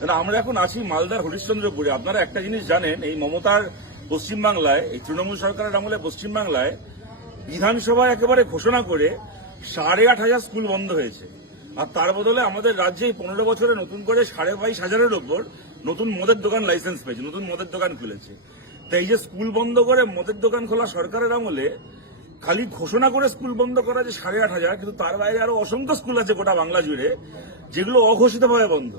আমরা এখন আছি মালদার হরিশ্চন্দ্রপুরে। আপনারা একটা জিনিস জানেন, এই মমতার পশ্চিমবাংলায়, এই তৃণমূল সরকারের আমলে পশ্চিমবাংলায় বিধানসভায় একেবারে ঘোষণা করে 8,500 স্কুল বন্ধ হয়েছে। আর তার বদলে আমাদের রাজ্যে 15 বছরে নতুন করে 22,500-এর ওপর নতুন মদের দোকান লাইসেন্স পেয়েছে, নতুন মদের দোকান খুলেছে। তাই এই যে স্কুল বন্ধ করে মদের দোকান খোলা সরকারের আমলে খালি ঘোষণা করে স্কুল বন্ধ করা যে 8,500, কিন্তু তার বাইরে আরো অসংখ্য স্কুল আছে গোটা বাংলা জুড়ে যেগুলো অঘোষিতভাবে বন্ধ।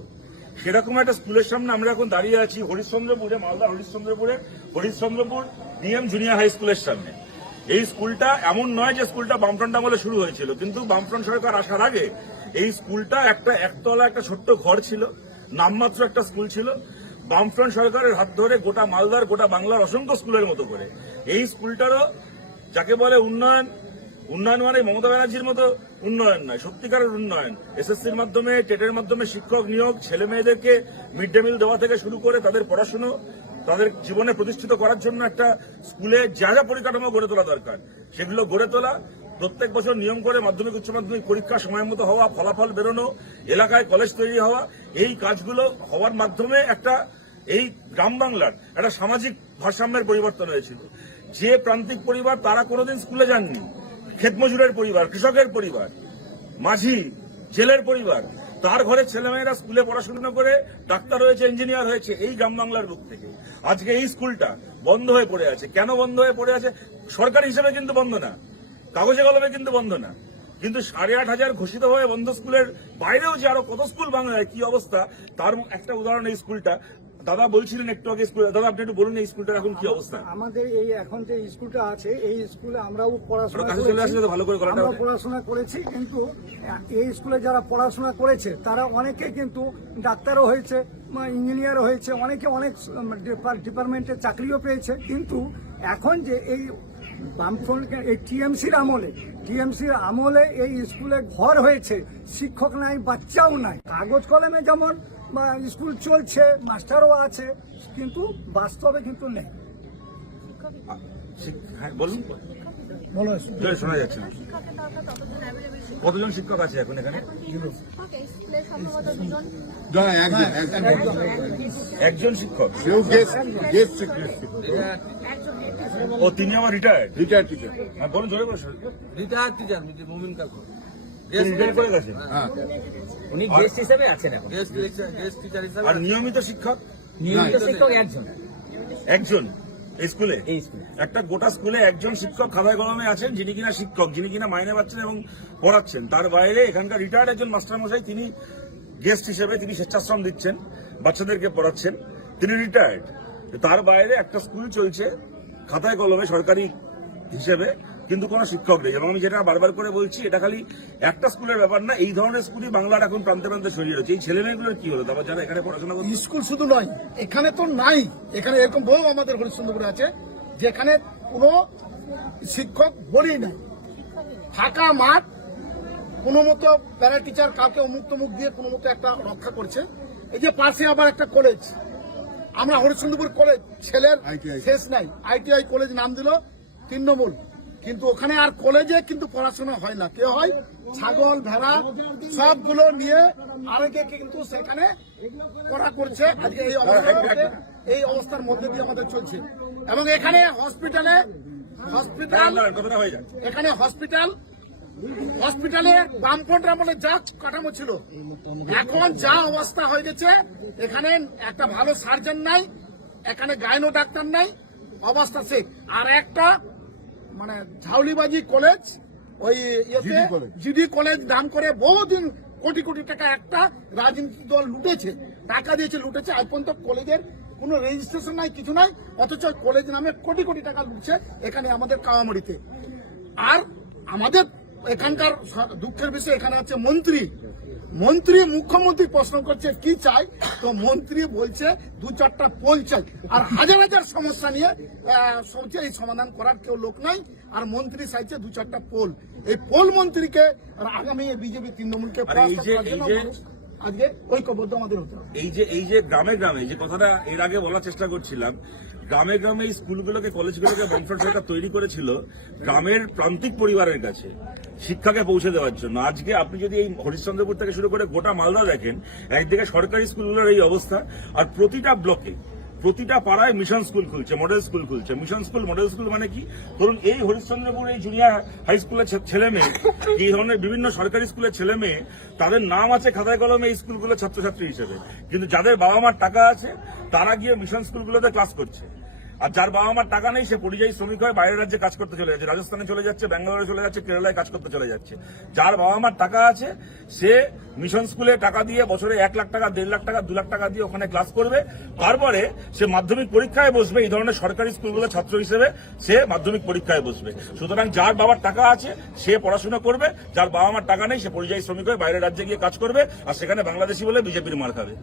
সেরকম একটা স্কুলের সামনে আমরা এখন দাঁড়িয়ে আছি হরিশ্চন্দ্রপুরে, Malda Harishchandrapur DM junior high স্কুলের সামনে। এই স্কুলটা এমন নয় যে স্কুলটা বামফ্রন্ট আমলে শুরু হয়েছিল, কিন্তু বামফ্রন্ট সরকার আসার আগে এই স্কুলটা একতলা একটা ছোট্ট ঘর ছিল, নামমাত্র একটা স্কুল ছিল। বামফ্রন্ট সরকারের হাত ধরে গোটা মালদার, গোটা বাংলার অসংখ্য স্কুলের মতো করে এই স্কুলটারও যাকে বলে উন্নয়ন মানে মমতা ব্যানার্জির মতো উন্নয়ন নয়, সত্যিকারের উন্নয়ন। এসএসসির মাধ্যমে, টেটের মাধ্যমে শিক্ষক নিয়োগ, ছেলে মেয়েদেরকে মিড ডে মিল দেওয়া থেকে শুরু করে তাদের পড়াশুনো, তাদের জীবনে প্রতিষ্ঠিত করার জন্য একটা স্কুলে যা যা পরিকাঠামো গড়ে তোলা দরকার সেগুলো গড়ে তোলা, প্রত্যেক বছর নিয়ম করে মাধ্যমিক উচ্চ মাধ্যমিক পরীক্ষা সময় মতো হওয়া, ফলাফল বেরোনো, এলাকায় কলেজ তৈরি হওয়া, এই কাজগুলো হওয়ার মাধ্যমে একটা এই গ্রাম বাংলার একটা সামাজিক ভারসাম্যের পরিবর্তন হয়েছিল। যে প্রান্তিক পরিবার তারা কোনোদিন স্কুলে যাননি, ক্ষেতমজুরের পরিবার, কৃষকের পরিবার, মাঝি, জেলের পরিবার, তার ঘরের ছেলেমেয়েরা স্কুলে পড়াশোনা করে ডাক্তার হয়েছে, ইঞ্জিনিয়ার হয়েছে এই গ্রাম বাংলার বুক থেকে। আজকে এই স্কুলটা বন্ধ হয়ে পড়ে আছে। কেন বন্ধ হয়ে পড়ে আছে? সরকারি হিসেবে কিন্তু বন্ধ না, কাগজে কলমে কিন্তু বন্ধ না, কিন্তু 8,500 ঘোষিত হয়ে বন্ধ স্কুলের বাইরেও যে আরো কত স্কুল বাংলায় কি অবস্থা তার একটা উদাহরণ এই স্কুলটা। দাদা বলছিলেন একটু আগে স্কুল, দাদা আপনি একটু বলুন এই স্কুলটার এখন কি অবস্থা? আমাদের এই এখন যে স্কুলটা আছে এই স্কুলে আমরাও পড়াশোনা করেছি, কিন্তু এই স্কুলে যারা পড়াশোনা করেছে তারা অনেকে কিন্তু ডাক্তারও হয়েছে, ইঞ্জিনিয়ারও হয়েছে, অনেকে অনেক ডিপার্টমেন্টে চাকরিও পেয়েছে। কিন্তু এখন যে এই বামফ্রন্ট এই টিএমসির আমলে এই স্কুলে ঘর হয়েছে, শিক্ষক নাই, বাচ্চাও নাই। কাগজ কলমে যেমন স্কুল চলছে, মাস্টারও আছে, কিন্তু বাস্তবে কিন্তু নেই। বলুন, শোনা যাচ্ছে না। কতজন শিক্ষক আছে এখন এখানে? একজন শিক্ষক। ও তিনি আমার রিটায়ার্ড টিচার। হ্যাঁ বলুন, জোরে বলুন। রিটায়ার্ড টিচার মুমিন কাকু রিটায়ার করে গেছেন, উনি গেস্ট হিসেবে আছেন এখন, গেস্ট টিচার হিসেবে। আর নিয়মিত শিক্ষক একজন এই স্কুলে, একটা গোটা স্কুলে একজন শিক্ষক খাতায় কলমে আছেন, যিনি কিনা শিক্ষক, যিনি কিনা মাইনে পাচ্ছেন এবং পড়াচ্ছেন। তার বাইরে এখানকার রিটায়ার্ড একজন মাস্টারমশাই, তিনি গেস্ট হিসেবে, তিনি স্বেচ্ছাশ্রম দিচ্ছেন, বাচ্চাদেরকে পড়াচ্ছেন, তিনি রিটায়ার্ড। তার বাইরে একটা স্কুল চলছে খাতায় কলমে সরকারি হিসেবে, কিন্তু কোনো শিক্ষক নেই। এবং আমি যেটা বারবার করে বলছি, এটা খালি একটা স্কুলের ব্যাপার না, এই ধরনের স্কুলই বাংলার এখন প্রান্তে প্রান্তে ছড়িয়ে রয়েছে। এই ছেলে মেয়েগুলোর কি হলো? তারপর যারা এখানে পড়াশোনা করছে, স্কুল শুধু নয়, এখানে তো নাই, এখানে এরকম বহু আমাদের হরিশ্চন্দ্রপুরে আছে যেখানে কোনো শিক্ষক বলি নাই, ফাঁকা মাঠ, কোনো মতো প্যারা টিচার কাউকে অমুক তমুক দিয়ে কোনো মতো একটা রক্ষা করছে। এই যে পাশে আবার একটা কলেজ, আমরা হরিশ্চন্দ্রপুর কলেজ, ছেলের শেষ নাই, ITI কলেজ নাম দিল তৃণমূল, কিন্তু ওখানে আর কলেজে কিন্তু পড়াশোনা হয় না। কে হয়? ছাগল, ভেড়া সবগুলো নিয়ে আরেকে কিন্তু সেখানে পড়া করছে। আজকে এই অবস্থার মধ্যে দিয়ে আমাদের চলছে। এবং এখানে হসপিটালে বামফ্রন্ট আমলে যা কাঠামো ছিল, এখন যা অবস্থা হয়ে গেছে, এখানে একটা ভালো সার্জন নাই, এখানে গাইনো ডাক্তার নাই, অবস্থা সে। আর একটা মানে ঝাউলিবাজি কলেজ, ওই জিডি কলেজ নাম করে বহুদিন কোটি কোটি টাকা একটা রাজনীতি দল লুটেছে, টাকা দিয়েছে, লুটেছে। আজ পর্যন্ত কলেজের কোনো রেজিস্ট্রেশন নাই, কিছু নাই, অথচ কলেজ নামে কোটি কোটি টাকা লুটছে এখানে আমাদের কাওয়ামুড়িতে। আর আমাদের এখানকার দুঃখের বিষয়, এখানে আছে মুখ্যমন্ত্রী প্রশ্ন করছে কি চাই, তো মন্ত্রী বলছে 2-4টা পোল চাই, আর হাজার হাজার সমস্যা নিয়ে এই সমাধান করার কেউ লোক নাই। আর মন্ত্রী চাইছে 2-4টা পোল। এই পোল মন্ত্রীকে আগামী বিজেপি তৃণমূলকে আজকে ঐক্যবদ্ধ আমাদের হতে হবে। এই যে গ্রামে গ্রামে যে কথাটা এর আগে বলার চেষ্টা করছিলাম, গ্রামে গ্রামে এই স্কুলগুলোকে কলেজগুলোকে বামফ্রন্ট সরকার তৈরি করেছিল গ্রামের প্রান্তিক পরিবারের কাছে শিক্ষাকে পৌঁছে দেওয়ার জন্য। আজকে আপনি যদি এই হরিশ্চন্দ্রপুর থেকে শুরু করে গোটা মালদা দেখেন, একদিকে সরকারি স্কুলগুলোর এই অবস্থা, আর প্রতিটা ব্লকে প্রতিটা পাড়ায় মিশন স্কুল খুলছে, মডেল স্কুল খুলছে। মিশন স্কুল মডেল স্কুল মানে কি? ধরুন এই হরিশ্চন্দ্রপুর এই জুনিয়র হাই স্কুলের ছেলে মেয়ে, এই ধরনের বিভিন্ন সরকারি স্কুলের ছেলে মেয়ে, তাদের নাম আছে খাতায় কলমে এই স্কুলগুলোর ছাত্রছাত্রী হিসেবে, কিন্তু যাদের বাবা মার টাকা আছে তারা গিয়ে মিশন স্কুলগুলোতে ক্লাস করছে। আর যার বাবা মার টাকা নেই সে পরিযায়ী শ্রমিক হয়ে বাইরের রাজ্যে কাজ করতে চলে যাচ্ছে, রাজস্থানে চলে যাচ্ছে, ব্যাঙ্গালোরে চলে যাচ্ছে, কেরালায় কাজ করতে চলে যাচ্ছে। যার বাবা মার টাকা আছে সে মিশন স্কুলে টাকা দিয়ে বছরে 1 লাখ টাকা, 1.5 লাখ টাকা, 2 লাখ টাকা দিয়ে ওখানে ক্লাস করবে। তারপরে সে মাধ্যমিক পরীক্ষায় বসবে, এই ধরনের সরকারি স্কুলগুলোর ছাত্র হিসেবে সে মাধ্যমিক পরীক্ষায় বসবে। সুতরাং যার বাবার টাকা আছে সে পড়াশোনা করবে, যার বাবা মার টাকা নেই সে পরিযায়ী শ্রমিক হয়ে বাইরের রাজ্যে গিয়ে কাজ করবে, আর সেখানে বাংলাদেশি বলে বিজেপির মার খাবে।